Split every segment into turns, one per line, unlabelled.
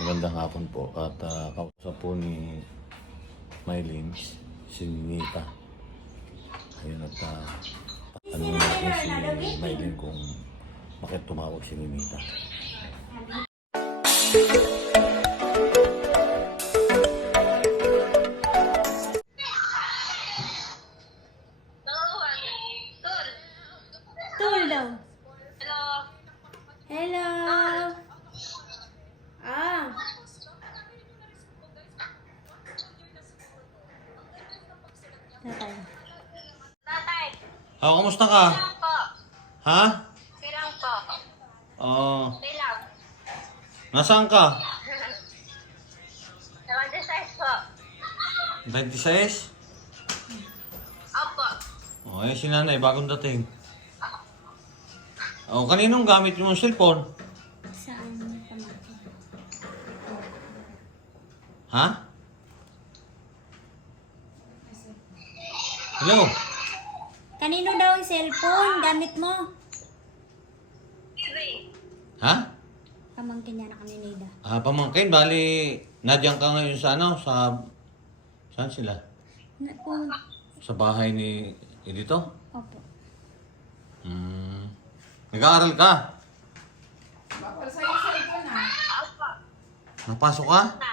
Magandang hapon po at kausap po ni Mylene, si Nita. Ayun at tanong natin si Mylene kung bakit tumawag si Nita.
Tul daw. Hello. Tatay.
Kamusta ka?
Bilang po.
Ha?
Bilang po. Bilang.
Nasaan ka?
Naman size po.
26?
Opo.
Si nanay, bagong dating. Kaninong gamit yung cellphone?
Saan pamangkin?
Ha? Hello?
Kanino daw yung cellphone? Gamit mo?
TV.
Ha?
Pamangkin niya na kaninida.
Pamangkin, bali, nadyan ka ngayon sa saan sila? Sa bahay ni Edito?
Opo.
Nag-aaral ka?
Bawal sa'yo cellphone ha.
Opo.
Napasok ka?
Na.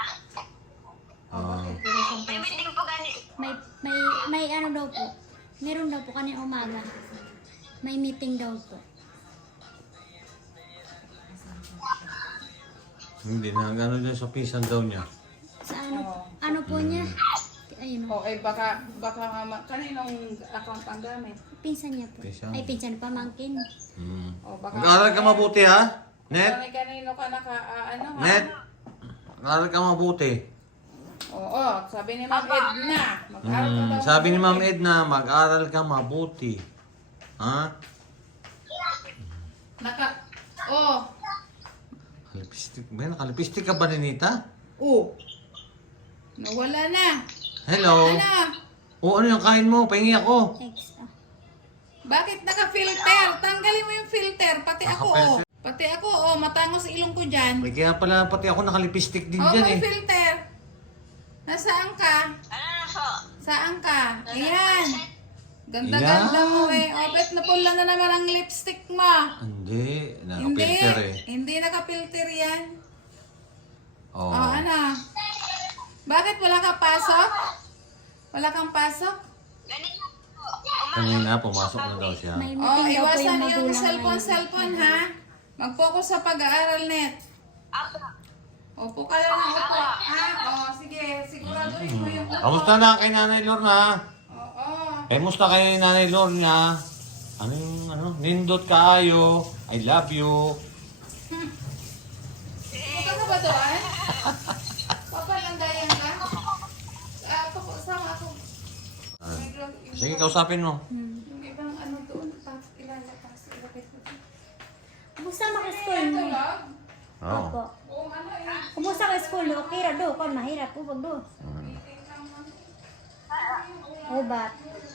May meeting po ganito.
May ano daw po. Meron daw po kanina umaga. May meeting daw po.
Hindi na, gano'n din sa pisan daw niya.
Sa ano po niya? Ayun o.
Baka kaninong account ang gamit?
Pinsan niya po.
Pinsan.
Ay, pinsan pamangkin.
Baka
Mag-aaral ka mabuti ha? Net?
Kanino ka ano ha?
Net? Mag-aaral ka mabuti.
Oo, sabi ni Ma'am Edna. Mag-aral ka daw
Sabi ni Ma'am
mabuti.
Edna, mag-aaral ka mabuti. Ha? Kalipistik ba? Nakalipistik ka ba, Ninita?
Nawala na.
Hello?
Ano?
Ano yung kain mo? Pahingi ako.
Ex.
Bakit naka-filter? Tanggalin mo yung filter. Pati ako
Naka-filter?
Pati ako matangos ilong ko dyan.
May kaya pala pati ako nakalipistik din
Oh,
dyan
may
eh.
filter. Nasaan ka?
Ano na po?
Saan ka? Ayan. Ganda-ganda mo eh. Bet napula na naman ang lipstick mo.
Hindi,
Hindi.
nakapilter eh.
Hindi naka-filter yan.
Oh.
Ano? Bakit wala ka pasok? Wala kang pasok?
Ganito po.
Kanina, pumasok na daw siya.
May meeting daw po
Iwasan
yung
yung
magulang.
cellphone ha. Mag-focus sa pag-aaral net.
Opo.
Upo ka lang ng upo. Sige. Siguraduhin mo yung upo.
Kamusta na kay Nanay Lorna?
Oo.
Kamusta kay Nanay Lorna? Nindot kaayo. I love you.
Punta ka ba doon? Papalandayan ka? Sama ako.
Sige, kausapin mo.
Yung ibang ano doon, ilalapas. Ilapit ko doon.
Kumusta maka-school mo?
Tulog?
Oo.
Opo.
Oo, ano eh.
Kumusta ka school? Okay ra do. Kon mahirap po pag do. Ubat.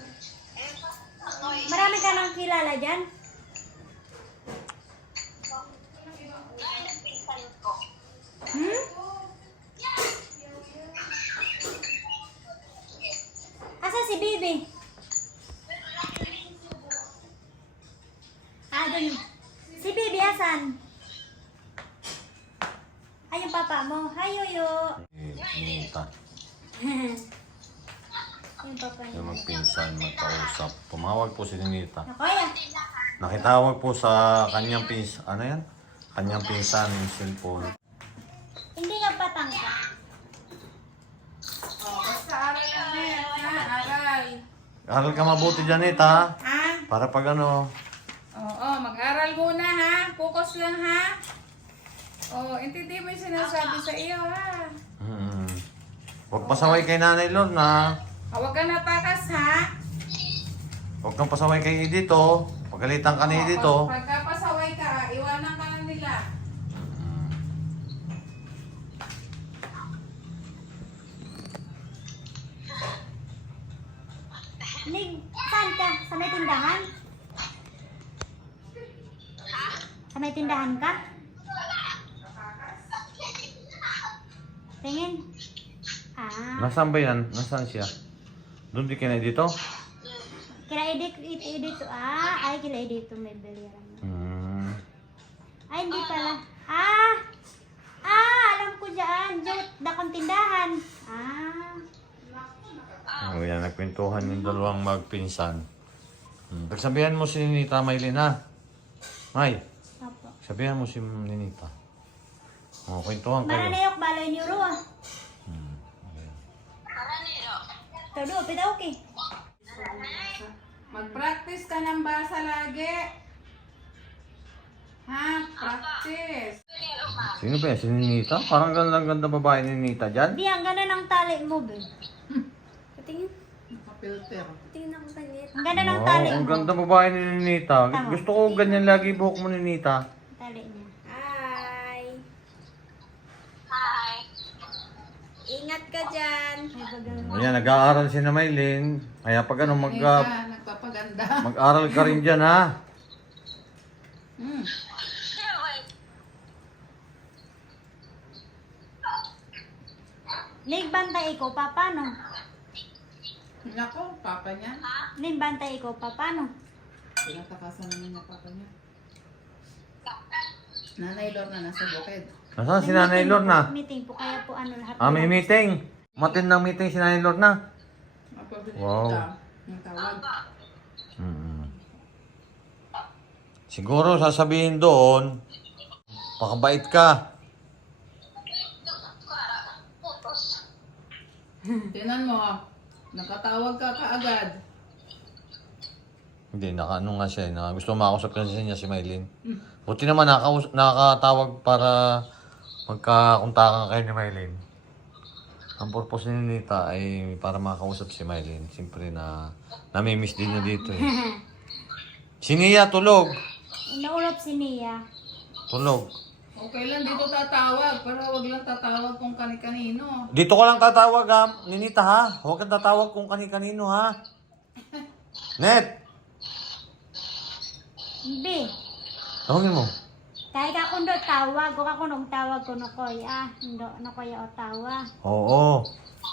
Marami ka nang kilala dyan?
Pinsan ko.
Asa si Bibi? Dun. Si Bibi, asan? Ay, yung papa mo. Hi, Yoyo.
Ninita.
Yung papa niya.
Yung magpinsan, magkausap. Tumawag po si Ninita.
Nakoya.
Nakitawag po sa kanyang pinsan. Ano yan? Kanyang pinsan yung cellphone.
Hindi nga patangka.
Basta aral lang yan. Aral.
Aral ka mabuti dyan, Nita.
Ha?
Para pag ano.
Oo, mag-aral muna ha. Focus lang ha. Intindi mo yung sinasabi sa iyo ha.
Huwag pasaway kay Nanay Lorna.
Huwag ka natakas ha.
Huwag kang pasaway kay Edito. Pagalitan ka ni Edito.
Pagkapasaway ka, iwanan ka na nila.
Saan ka? Sa may tindahan? Sa may tindahan ka? Tingin. Ah.
Nasaan ba yan? Nasaan siya? Doon di ka na dito?
Kila edit to. Ay kila edit to may biliran. Ay hindi pala. Alam ko dyan. Dakong tindahan.
Oh, yan, nagkwentuhan yung dalawang magpinsan. Pagsabihan mo si Ninita Maylin, ha? May,
Opo.
sabihan mo si Ninita. Oh, kwentuhan kayo.
Maranayok baloy ni Uro.
Maranilo.
Todo, pita okay.
Mag-practice ka ng basa lagi. Ha? Practice.
Sino ba yan? Si Ninita? Parang ganda babae ni Ninita dyan.
Di, ang ganda ng tali mo, be. Patingin.
Naka-filter.
Patingin ako kanit. Ang ganda ng tali
Ang
mo.
ganda babae ni Ninita.
Tama.
Gusto ko ganyan lagi buhok mo ni Ninita.
Tali niya. Hi.
Hi.
Ingat ka dyan. Ay, pagano.
Ayan, nag-aaral si na Maylin. Kaya pag ano,
Nagpapaganda.
mag-aral ka rin dyan, ha?
Sino ba?
Nagbantay ko, paano?
Nako, papa niya.
Nagbantay ko, paano?
Pinatakasan naman niya papa niya. Nanay Lorna nasa bukid.
Nasaan si Nanay Lorna?
Meeting po, kaya po ano lahat.
May meeting. Matindang meeting si Nanay Lorna.
Mapabilis
Wow.
ka. Ang tawag.
Siguro sasabihin doon, pakabait ka.
Tinan mo, nakatawag ka kaagad.
Hindi, nakaano nga siya. Gusto makausap kasi niya si Maylin. Buti naman nakatawag para magkakuntakan kayo ni Maylin. Ang purpose ni Ninita ay para makausap si Maylin. Siyempre na namimiss din niya dito eh. Si Nia tulog.
Inaulap si Nia.
Tulog.
Okay lang dito tatawag, pero wag lang tatawag kung kani-kanino.
Dito ko lang tatawag ha, Ninita ha. Huwag kang tatawag kung kani-kanino ha. Net!
Hindi.
Tawagin mo.
Kahit ako ndo tawag, kung ako nung tawag ko nukoy. Ndo, nukoy o tawa.
Oo.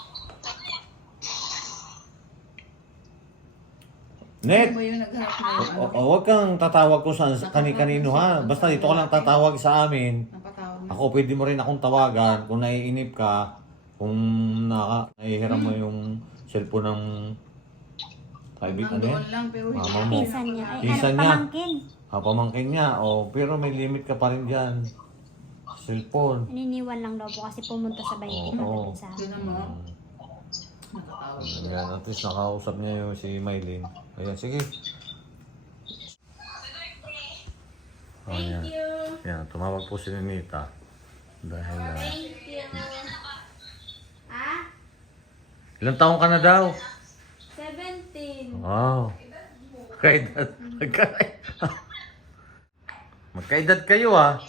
Net!
Ano ba yung naghanap na yung ano?
Huwag kang tatawag kung saan kani-kanino ha. Basta dito ka lang tatawag sa amin.
Napatawag na.
Ako, pwede mo rin akong tawagan kung naiinip ka. Kung nahihiram mo yung cellphone ng kaibigan ano yan.
Nandoon lang, pero hindi.
Mama mo.
Pinsan niya. Ay,
Pinsan
ano,
niya.
pamangkin.
Pamangkin niya. Pero may limit ka pa rin dyan. Cellphone.
Niniwan lang daw po kasi pumunta sa 20
Oo.
sa
Tinan mo, nakatawag.
Ayan, at least nakausap niya yung si Maylin. Ayan, sige. Ayan. Ayan, tumawag po si Ninita. Dahil
Thank you.
ilang taong ka na daw?
17.
Wow. Magkaedad. Magkaedad kayo ah.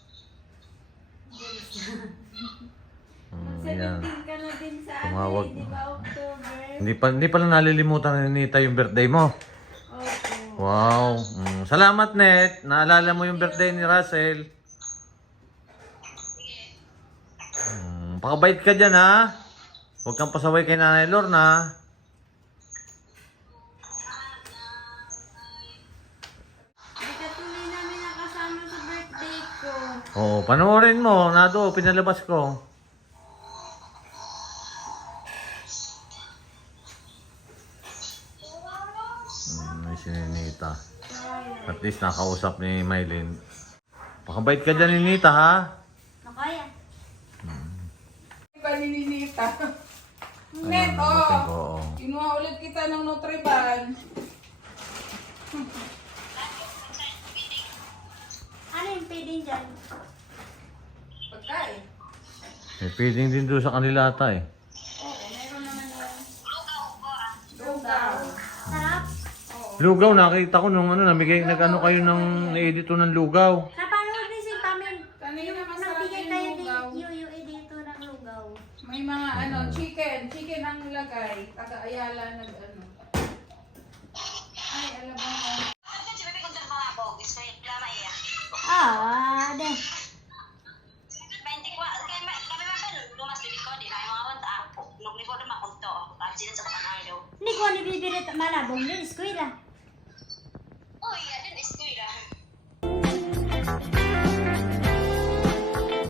Ayan.
ka na din sa
Tumawag.
di ba, October?
Hindi pala nalilimutan ni Ninita yung birthday mo.
Opo.
Wow. Salamat, Net. Naalala mo yung birthday ni Russell. Pakabait ka dyan, ha? Huwag kang pasaway kay Nanay Lorna.
Di ka tuloy namin nakasama sa birthday ko.
Oo, panoorin mo. Nado, pinalabas ko. May si Ninita. At least nakausap ni Maylin. Pakabait ka dyan, Ninita, ha?
Nakaya.
Panininita.
Ayan,
Net,
nabating ko,
oh.
oo.
Kinuha ulit kita ng Nutriban.
Ano yung pwedeng dyan?
Pagkain.
May feeding din doon sa kanila ata eh.
Oo, meron naman na.
Lugaw.
Sarap.
Lugaw, nakita ko nung namigay, nag-ano kayo ng edito ng lugaw.
Napanood din si Pamin.
Kanina masarap
Nagbigay
yung
kayo
lugaw.
din yung edito ng lugaw.
May mga chicken. Chicken ang nilagay. Taga-ayala nag-ano. Ay, alam mo.
Ano si Bebe kung mga bogis kayo? Lama iya.
De.
24. Kaya kami ba lumas din sila sa panalo.
Ni ko ni bibirit malabong din eskwela.